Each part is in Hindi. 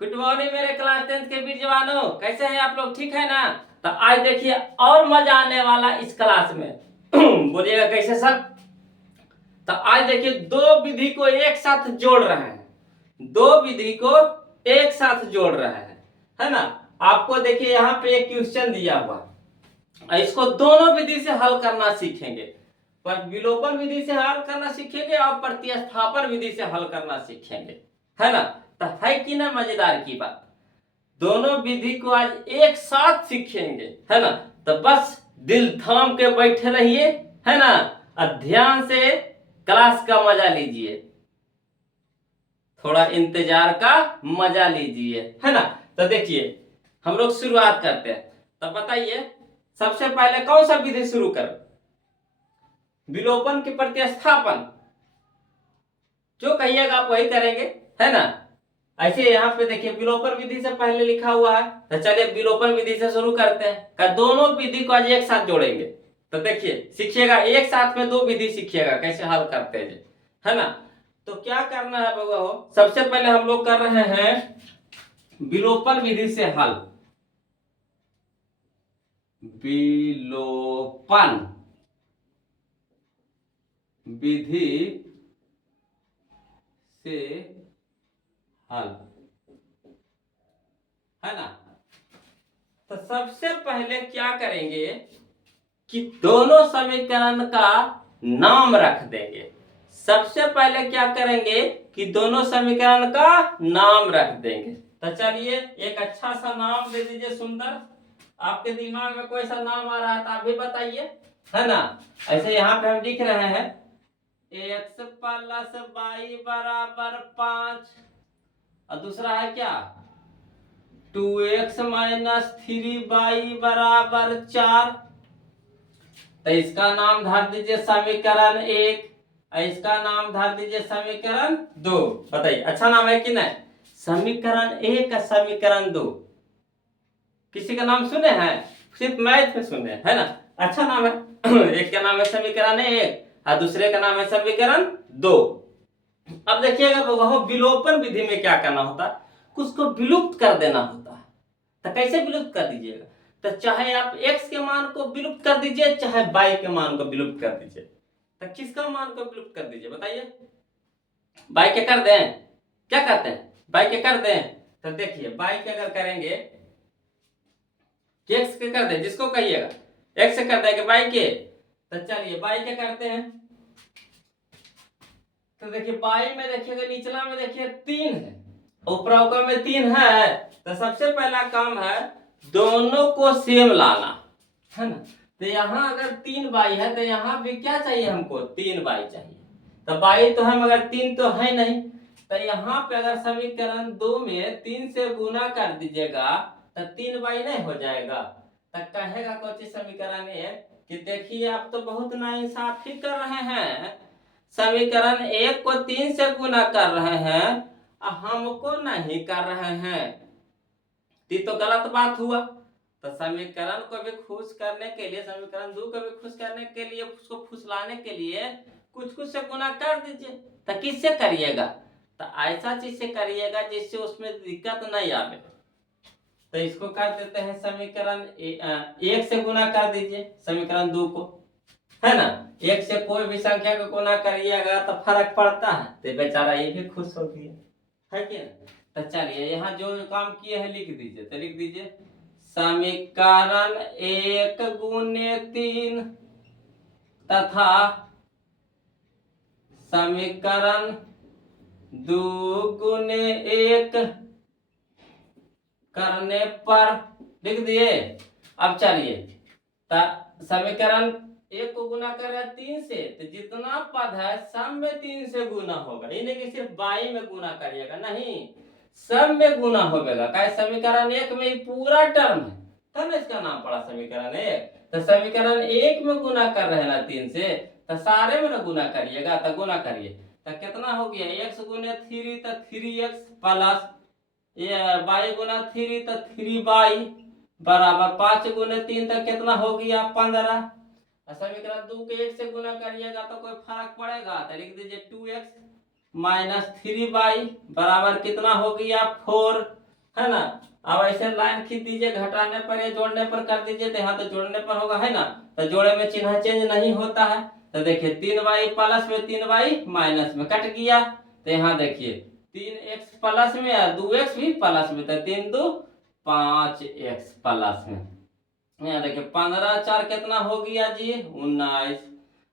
गुड मॉर्निंग मेरे क्लास 10th के वीर जवानों, कैसे हैं आप लोग? ठीक है ना? तो आज देखिए और मजा आने वाला इस क्लास में। बोलिएगा कैसे सर? तो आज देखिए दो विधि को एक साथ जोड़ रहे हैं। दो विधि को एक साथ जोड़ रहे हैं, है ना? आपको देखिए यहाँ पे एक क्वेश्चन दिया हुआ, इसको दोनों विधि से हल करना सीखेंगे। पर विलोपन विधि से हल करना सीखेंगे और प्रतिस्थापन विधि से हल करना सीखेंगे, है ना? तो है कि ना मजेदार की बात? दोनों विधि को आज एक साथ सीखेंगे, है ना? तो बस दिल थाम के बैठे रहिए, है ना? और ध्यान से क्लास का मजा लीजिए, थोड़ा इंतजार का मजा लीजिए, है ना? तो देखिए हम लोग शुरुआत करते हैं। तो बताइए सबसे पहले कौन सा विधि शुरू करें? विलोपन की प्रतिस्थापन? जो कहिएगा आप वही करेंगे, है ना? ऐसे यहाँ पे देखिए विलोपन विधि से पहले लिखा हुआ है, तो चलिए विलोपन विधि से शुरू करते हैं। दोनों विधि को आज एक साथ जोड़ेंगे। तो देखिए सीखिएगा, एक साथ में दो विधि सीखिएगा कैसे हल करते हैं, है ना? तो क्या करना है बाबा हो, सबसे पहले हम लोग कर रहे हैं विलोपन विधि से हल। विलोपन विधि से हल, है ना? तो सबसे पहले क्या करेंगे कि दोनों समीकरण का नाम रख देंगे। सबसे पहले क्या करेंगे कि दोनों समीकरण का नाम रख देंगे। तो चलिए एक अच्छा सा नाम दे दीजिए, सुंदर। आपके दिमाग में कोई सा नाम आ रहा है तो आप भी बताइए, है ना? ऐसे यहाँ पे हम लिख रहे हैं x प्लस वाई बराबर 5 और दूसरा है क्या 2x माइनस 3y बराबर 4। तो इसका नाम धर दीजिए समीकरण 1, इसका नाम धर दीजिए समीकरण 2। बताइए अच्छा नाम है कि नहीं? समीकरण 1 का समीकरण 2 किसी का नाम सुने हैं? सिर्फ मैथ में सुने, है ना? अच्छा नाम है। एक का नाम है समीकरण 1 और दूसरे का नाम है समीकरण 2। अब देखिएगा वो विलोपन विधि में क्या करना होता है, कुछ को विलुप्त कर देना होता है। तो कैसे विलुप्त कर दीजिएगा? तो चाहे आप x के मान को विलुप्त कर दीजिए, चाहे y के मान को विलुप्त कर दीजिए। तो किसका मान को विलुप्त कर दीजिए बताइए? y के कर दें, क्या कहते हैं, y के कर दें। तो देखिए y के अगर करेंगे x के कर दें, जिसको कहिएगा x से कर देंगे y के। तो चलिए y के करते हैं। तो देखिए y में देखिएगा निचला में देखिए 3 है, ऊपर में 3 है। तो सबसे पहला काम है दोनों को सेम लाना, है ना? तो यहाँ अगर 3y है तो यहाँ भी क्या चाहिए हमको? 3y चाहिए। तो y तो है मगर 3 तो है नहीं। तो यहाँ पे अगर समीकरण 2 में 3 से गुना कर दीजिएगा तो 3y नहीं हो जाएगा? तो कहेगा कौन समीकरण 1 कि देखिए आप तो बहुत नाइंसाफी कर रहे हैं, समीकरण 1 को 3 से गुना कर रहे हैं, हमको नहीं कर रहे हैं। ये तो गलत बात हुआ। तो समीकरण को भी खुश करने के लिए, समीकरण 2 को भी खुश करने के लिए, उसको फुसलाने के लिए कुछ कुछ से गुना कर दीजिए। तो किससे करिएगा? तो ऐसा चीज से करिएगा जिससे उसमें दिक्कत नहीं आवे। तो इसको कर देते हैं समीकरण 1 से गुना कर दीजिए समीकरण 2 को, है ना? 1 से कोई भी संख्या को गुना करिएगा तो फर्क पड़ता है, तो बेचारा ये भी खुश हो गया, है कि ना? तो चलिए यहाँ जो काम किए हैं लिख दीजिए। तो लिख दीजिए समीकरण 1 गुने 3 तथा समीकरण 2 गुने 1 करने पर लिख दिए। अब चलिए समीकरण 1 को गुना कर रहे हैं 3 से, तो जितना पद है सब में 3 से गुना होगा। ये नहीं कि सिर्फ y में गुना करिएगा, नहीं, सब में गुना होगा। क्या समीकरण 1 में पूरा टर्म है, तब इसका नाम पड़ा समीकरण 1। तो समीकरण 1 में गुना कर रहे हैं ना 3 से, तो सारे में ना गुना करिएगा। तो गुना करिए तो कितना हो गया x गुने 3 तो 3x प्लस ये y गुना 3 तो 3y बराबर 5 गुने 3 तो कितना हो गया 15। समीकरण 2 के 1 से गुना करिएगा तो कोई फर्क पड़ेगा? तो लिख दीजिए 2x माइनस 3y बराबर कितना हो गया 4। है ना। अब ऐसे लाइन खींच दीजिए, घटाने पर या जोड़ने पर कर दीजिए, तो यहाँ तो जोड़ने पर होगा, है ना। तो जोड़े में चिन्ह चेंज नहीं होता है। तो देखिए 3y प्लस में 3y माइनस में कट गया। तो यहाँ देखिए 3x प्लस में या 2x भी प्लस में, तो 3 2 5x प्लस में। यहाँ देखिए 15 4 कितना हो गया जी 19।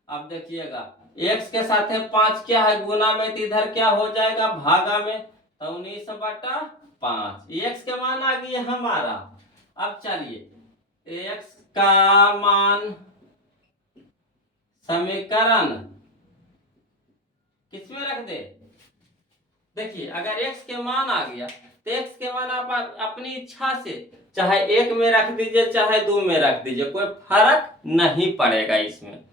अब देखिएगा x के साथ 5 क्या है गुना में, तो इधर क्या हो जाएगा भागा में, तो 19/5 x का मान आ गया हमारा। अब चलिए x का मान समीकरण किसमें रख दे। देखिए अगर x के मान आ गया तो x के मान आप अपनी इच्छा से चाहे 1 में रख दीजिए चाहे 2 में रख दीजिए, कोई फर्क नहीं पड़ेगा इसमें,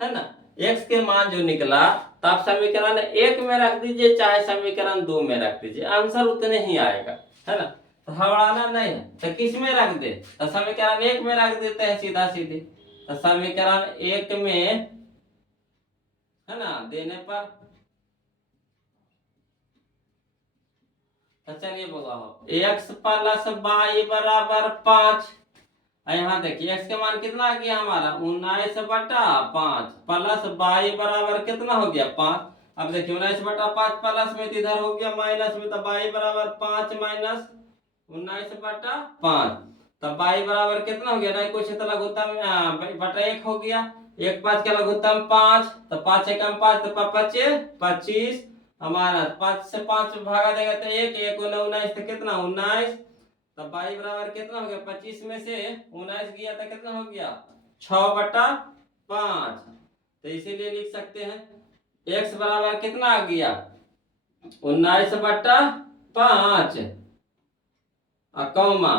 है ना। x के मान जो निकला तो आप समीकरण 1 में रख दीजिए चाहे समीकरण 2 में रख दीजिए, आंसर उतने ही आएगा, है ना। तो हड़बड़ाना नहीं है। तो किस में रख दे, तो समीकरण 1 में रख देते हैं सीधा सीधी। तो समीकरण 1 में, है ना, देने पर, तो चलिए बताओ x प्लस y बराबर 5। यहाँ देखिए x के मान कितना आ गया हमारा 19/5 प्लस y बराबर कितना हो गया 5। अब देखिए 19/5 प्लस में इधर हो गया माइनस में, तो y बराबर 5 माइनस 19/5, तो y बराबर कितना हो गया, नहीं कुछ तो लघुत्तम बटा 1 हो गया, 1 5 का लघुत्तम 5, तो 5 एकम 5 तो 5 25 हमारा 5 से 5 भागा देगा तो 1 1 19 तो कितना 19, तो y बराबर कितना हो गया 25 में से 19 गया तो कितना हो गया 6/5। तो इसीलिए लिख सकते हैं x बराबर कितना आ गया 19/5 कौमा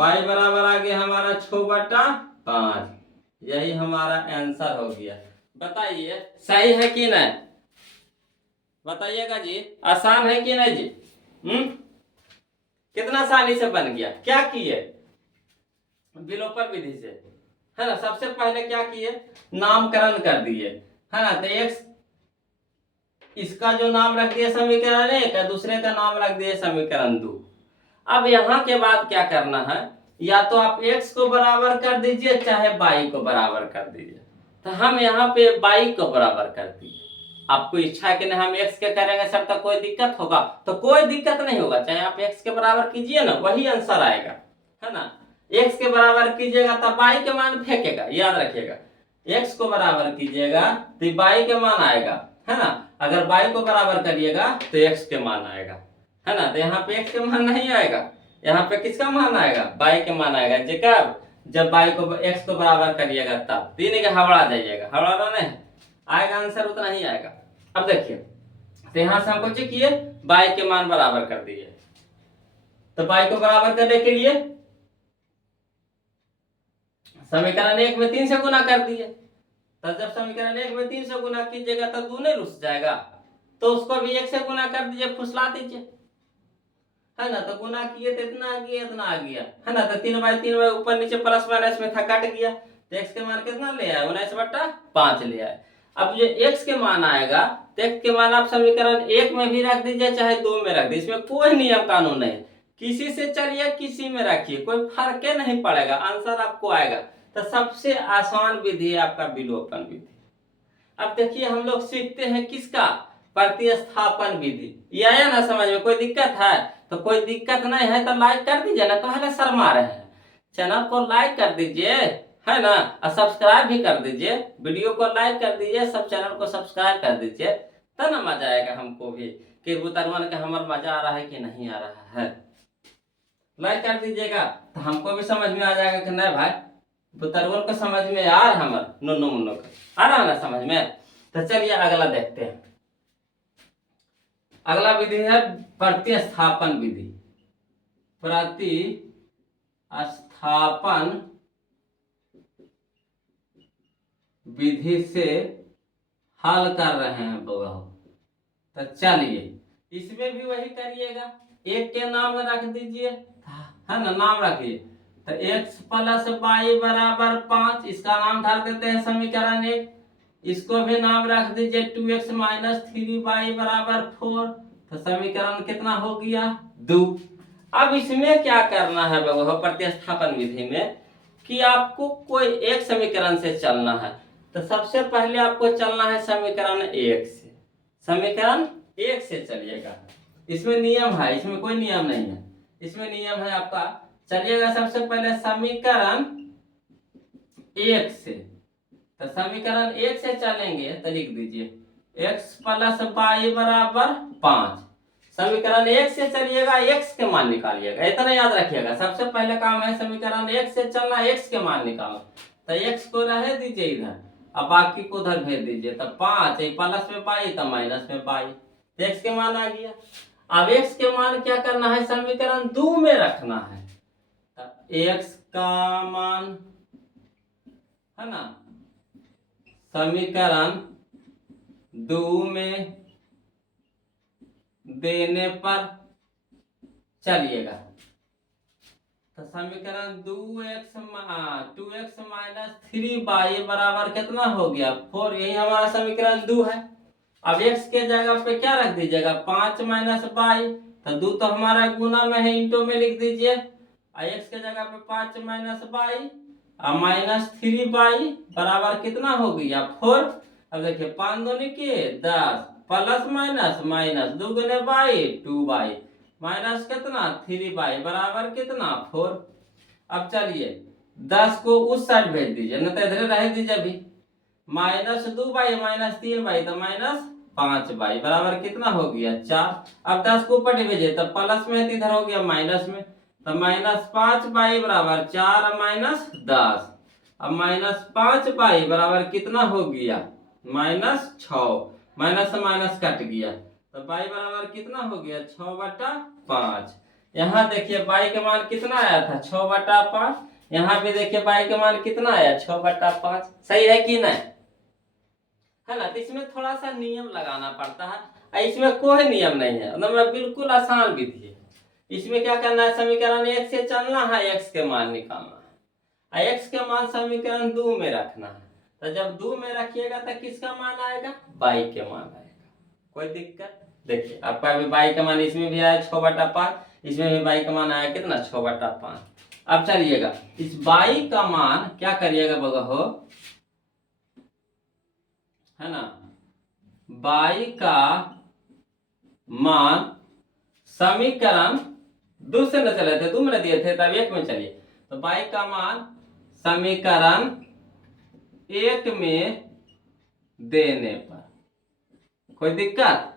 y बराबर आ गया हमारा 6/5। यही हमारा आंसर हो गया। बताइए सही है कि नहीं, बताइएगा जी, आसान है कि नहीं जी। कितना आसानी से बन गया, क्या किए विलोपन विधि से, है ना। सबसे पहले क्या किए नामकरण कर दिए, है ना। तो x इसका जो नाम रख दिया समीकरण 1, दूसरे का नाम रख दिए समीकरण 2। अब यहाँ के बाद क्या करना है, या तो आप x को बराबर कर दीजिए चाहे y को बराबर कर दीजिए। तो हम यहाँ पे y को बराबर कर दिए। आपको इच्छा है कि नहीं हम x के करेंगे सर तो कोई दिक्कत होगा, तो कोई दिक्कत नहीं होगा, चाहे आप x के बराबर कीजिए ना वही आंसर आएगा, है ना। x के बराबर कीजिएगा तब y के मान फेंकेगा, याद रखिएगा। x को बराबर कीजिएगा तो y के मान आएगा, है ना। अगर y को बराबर करिएगा तो x के मान आएगा, है ना। तो यहाँ पे x के मान नहीं आएगा, यहाँ पे किसका मान आएगा y के मान आएगा। जब जब y को x को बराबर करिएगा तब तीन के हबड़ा जाइएगा, हबड़ा नहीं आएगा, आंसर उतना ही आएगा। अब देखिए तो यहाँ से हमको चाहिए y के मान बराबर कर दिए, तो y को बराबर करने के लिए समीकरण 1 में 3 से गुना कर दिए। तो जब समीकरण 1 में 3 से गुना कीजिएगा तो दूने रुस जाएगा, तो उसको भी 1 से गुना कर दीजिए, फुसला दीजिए, है ना। तो गुना किए तो इतना आ गया इतना आ गया, है ना। तो 3/3 ऊपर नीचे प्लस माइनस में था कट गया, तो x के मान कितना ले आए 19/5 ले आए। अब जो x के मान आएगा तो x के मान आप समीकरण 1 में भी रख दीजिए चाहे 2 में रख दीजिए, इसमें कोई नियम कानून नहीं, किसी से चलिए किसी में रखिए, कोई फर्क नहीं पड़ेगा, आंसर आपको आएगा। तो सबसे आसान विधि है आपका विलोपन विधि। अब देखिए हम लोग सीखते हैं किसका प्रतिस्थापन विधि, ये आया ना समझ में, कोई दिक्कत है तो कोई दिक्कत नहीं है तो लाइक कर दीजिए ना, पहले शर्मा रहे हैं, चैनल को लाइक कर दीजिए, है ना, और सब्सक्राइब भी कर दीजिए, वीडियो को लाइक कर दीजिए, सब चैनल को सब्सक्राइब कर दीजिए, तब ना मजा आएगा हमको भी कि बुतरवन का हमारा मजा आ रहा है कि नहीं आ रहा है। लाइक कर दीजिएगा तो हमको भी समझ में आ जाएगा कि नहीं भाई बुतरवन को समझ में आ रहा है, नुन्नू मुन्नू का आ रहा है ना समझ में। तो चलिए अगला देखते हैं। अगला विधि है प्रतिस्थापन विधि। प्रतिस्थापन विधि से हल कर रहे हैं बहुत। तो चलिए इसमें भी वही करिएगा, एक के नाम रख दीजिए, है ना, नाम रखिए। तो x प्लस y बराबर 5, इसका नाम धर देते हैं समीकरण 1, इसको भी नाम रख दीजिए 2x माइनस 3y बराबर 4। तो समीकरण कितना हो गया 2। अब इसमें क्या करना है बाबू प्रतिस्थापन विधि में कि आपको कोई एक समीकरण से चलना है। तो सबसे पहले आपको चलना है समीकरण 1 से। समीकरण 1 से चलिएगा। इसमें नियम है, इसमें कोई नियम नहीं है, इसमें नियम है आपका। चलिएगा सबसे पहले समीकरण 1 से। तो समीकरण 1 से चलेंगे तो लिख दीजिए x प्लस वाई बराबर 5। समीकरण 1 से चलिएगा, x के मान निकालिएगा, इतना याद रखिएगा। सबसे पहले काम है समीकरण 1 से चलना, x के मान निकालना। तो x को रह दीजिए इधर, अब बाकी को उधर भेज दीजिए। तो 5 प्लस में पाई तो माइनस में पाई, तो x के मान आ गया। अब x के मान क्या करना है, समीकरण 2 में रखना है। तो x का मान है ना समीकरण 2 में देने पर चलिएगा। तो समीकरण 2x माइनस 3y बराबर कितना हो गया 4। यही हमारा समीकरण 2 है। अब x के जगह पे क्या रख दीजिएगा 5 माइनस y। तो 2 तो हमारा गुना में है, इंटो में लिख दीजिए। x के जगह पे 5 माइनस y और माइनस 3y बराबर कितना हो गया 4। अब देखिए 5 दूनी के 10 प्लस माइनस माइनस 2 गुने बाई 2y माइनस कितना 3y बराबर कितना 4। अब चलिए 10 को उस साइड भेज दीजिए, न तो इधर रह दीजिए अभी। माइनस 2y माइनस 3y तो माइनस 5y बराबर कितना हो गया 4। अब 10 को ऊपर भेजिए तो प्लस में है, इधर हो गया माइनस में। तो माइनस 5y बराबर 4 माइनस 10। अब माइनस 5y बराबर कितना हो गया माइनस 6। माइनस से माइनस कट गया तो y बराबर कितना हो गया 6/5। यहाँ देखिए y के मान कितना आया था 6/5। यहाँ भी देखिए y के मान कितना आया 6/5। सही है कि नहीं, है ना। तो इसमें थोड़ा सा नियम लगाना पड़ता है, इसमें कोई नियम नहीं है, मतलब बिल्कुल आसान विधि है। इसमें क्या करना है समीकरण 1 से चलना है, x के मान निकालना है, x के मान समीकरण 2 में रखना है। तो जब 2 में रखिएगा तो किसका मान आएगा y के मान आएगा। कोई दिक्कत, देखिए आपका अभी y का मान इसमें भी आया 6/5, इसमें भी y का मान आया कितना 6/5। अब चलिएगा इस y का मान क्या करिएगा बगा हो, है ना, y का मान समीकरण 2 से न चले थे, 2 में दिए थे तब 1 में चलिए। तो y का मान समीकरण 1 में देने पर, कोई दिक्कत,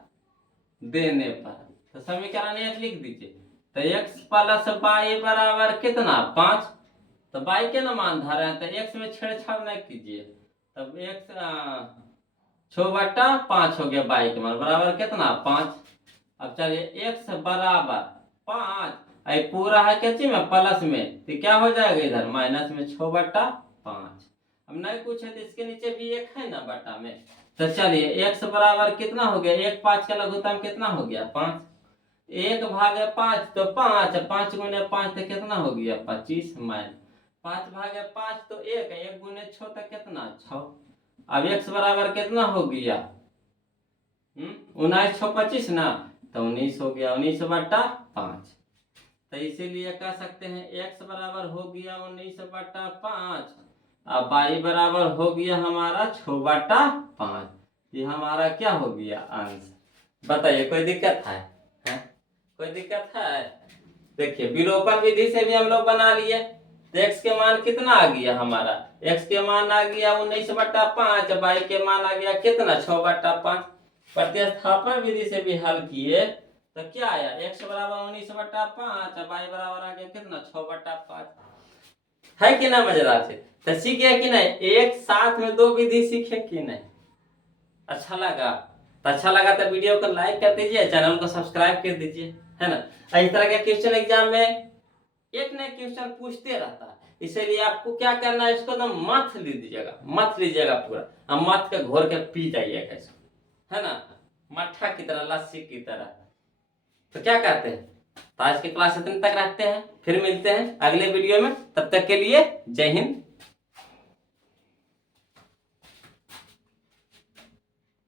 देने पर तो समीकरण 1 लिख दीजिए। तो x प्लस y बराबर कितना 5। तो y के ना मान धर रहे हैं, तो x में छेड़छाड़ नहीं कीजिए। तब x 6/5 हो गया y के मान बराबर कितना 5। अब चलिए x बराबर 5, आई पूरा है कैची में प्लस में, तो क्या हो जाएगा इधर माइनस में 6/5। अब नहीं कुछ है तो इसके नीचे भी 1 है ना बटा में। तो चलिए x बराबर कितना हो गया 1 5 का लघुत्तम कितना हो गया 5। 1/5 तो 5, 5 गुने 5 तो कितना हो गया 25 माइनस 5/5 तो 1 गुने 6 तो कितना 6। अब x बराबर कितना हो गया 19 6 25 ना, तो 19 हो गया 19/5। तो इसीलिए कह सकते हैं x बराबर हो गया 19/5 और y बराबर हो गया हमारा 6/5। ये हमारा क्या हो गया आंसर। बताइए कोई दिक्कत है, कोई दिक्कत है। देखिए विलोपन विधि से भी हम लोग बना लिए। तो x के मान कितना आ गया हमारा, x के मान आ गया 19/5, y के मान आ गया कितना 6/5। प्रतिस्थापन विधि से भी हल किए तो क्या आया x बराबर 19/5, y बराबर आ गया कितना 6/5। है कि ना मजेदार से। तो सीख गया कि नहीं, एक साथ में 2 विधि सीखे कि नहीं। अच्छा लगा तो तो वीडियो को लाइक कर दीजिए, चैनल को सब्सक्राइब कर दीजिए, है ना। इस तरह के क्वेश्चन एग्जाम में एक नया क्वेश्चन पूछते रहता है, इसीलिए आपको क्या करना है इसको एकदम मथ लीजिएगा पूरा, हम मथ के घोर के पी जाइएगा इसको, है ना, मट्ठा की तरह लस्सी की तरह। तो क्या कहते हैं, तो आज की क्लास इतने तक रखते हैं, फिर मिलते हैं अगले वीडियो में। तब तक के लिए जय हिंद।